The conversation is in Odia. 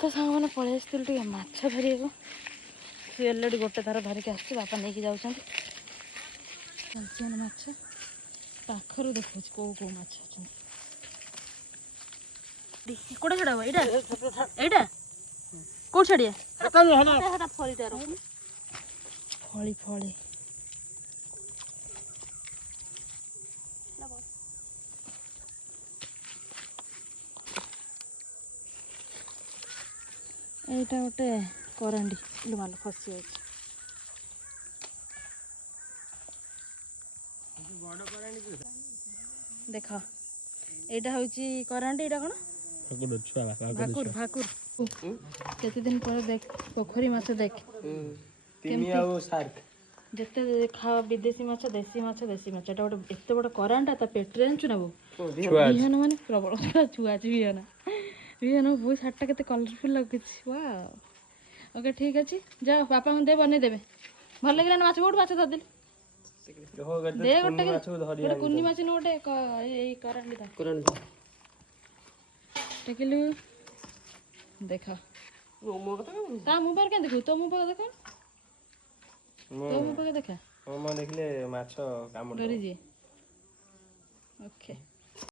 तो सांग मैंने पलि आसती माछ धरिया सी अलरेडी गोटे थर धरिक आस बापा नहीं जाऊँ माछ पाखर देखा कौ कौ माछ अच्छा कौटा छड़ा यहाँ यहाँ कौ छड़िया फली फली এইটা গোটে କରାଣ୍ଡି ମାଲ ଖସି ଅଛି ଦେଖ এইটা হচ্ছে କରାଣ୍ଡି ଏଇଟା କଣ ଭାକୁର ଭାକୁର କେତେ ଦିନ ପରେ ଦେଖ ପୋଖରୀ ମାଛ ଦେଖ ଯେତେ ଖାଅ ବିଦେଶୀ ମାଛ ଦେଶୀ ମାଛ ଏଟା ଗୋଟେ ଏତେ ବଡ଼ କରାଣ୍ଡା ତା ପେଟରେ ଜାଣିଛୁ ନା ବୋଉ ବିହନ ମାନେ ପ୍ରବଳ ଛୁଆ ଅଛି ବିହନ ବହୁତ ଶାଢ଼ୀଟା କେତେ କଲରଫୁଲ ଲାଗୁଛି ୱାଓ ଓକେ ଠିକ୍ ଅଛି ଯାଅ ବାପାଙ୍କୁ ଦେ ବନେଇଦେବେ ଭଲ ଲାଗିଲା ନା ମାଛ କୋଉଠୁ ମାଛ ଧରିଦେଲି ଦେ ଗୋଟେ କୁନି ମାଛ ନୁ ଗୋଟେ ଏଇ କରାଣ୍ଡି ଟେକିଲୁ ଦେଖ ତା ମୁଁ ପାଖରେ କେମିତି ଦେଖୁ ତୋ ମୁଁ ପାଖରେ ଦେଖ ତୋ ମୁଁ ପାଖରେ ଦେଖା ଦେଖିଲେ ମାଛ କାମୁଡିବ ଡରିଯିବେ ଓକେ